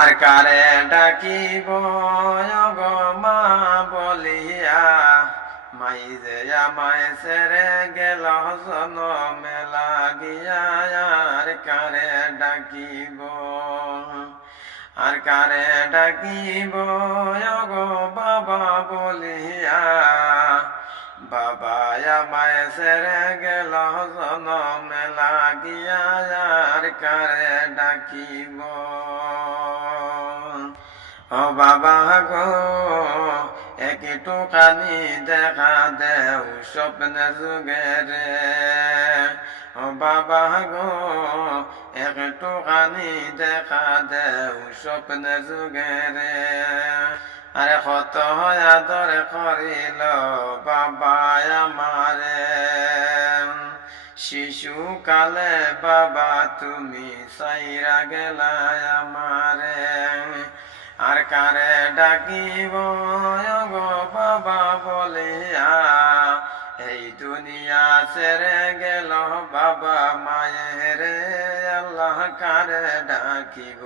আর কারে ডাকিব? মা বলিয়া, মাই যে আমায় সেরে গেল জন মেলা গিয়া আর কারে ডাকিব? আর কারে ডাকিব? গো বাবা বলিয়া, বাবা আমায় সেরে গেল জন মেলা গিয়া আর কারে ডাকিব? ও বাবা গো একটু খানি দেখা দেও স্বপ্নে যুগে রে। ও বাবা গো একটু খানি দেখা দেও স্বপ্নে যুগে রে। আরে কত আদর করিল বাবা আমারে। শিশু কালে বাবা তুমি সাইরা গেলা আমারে। আর কারে ডাকিব? গো বাবা বলিয়া, এই দুনিয়া ছেড়ে গেল বাবা মায়ের। আল্লাহ কারে ডাকিব?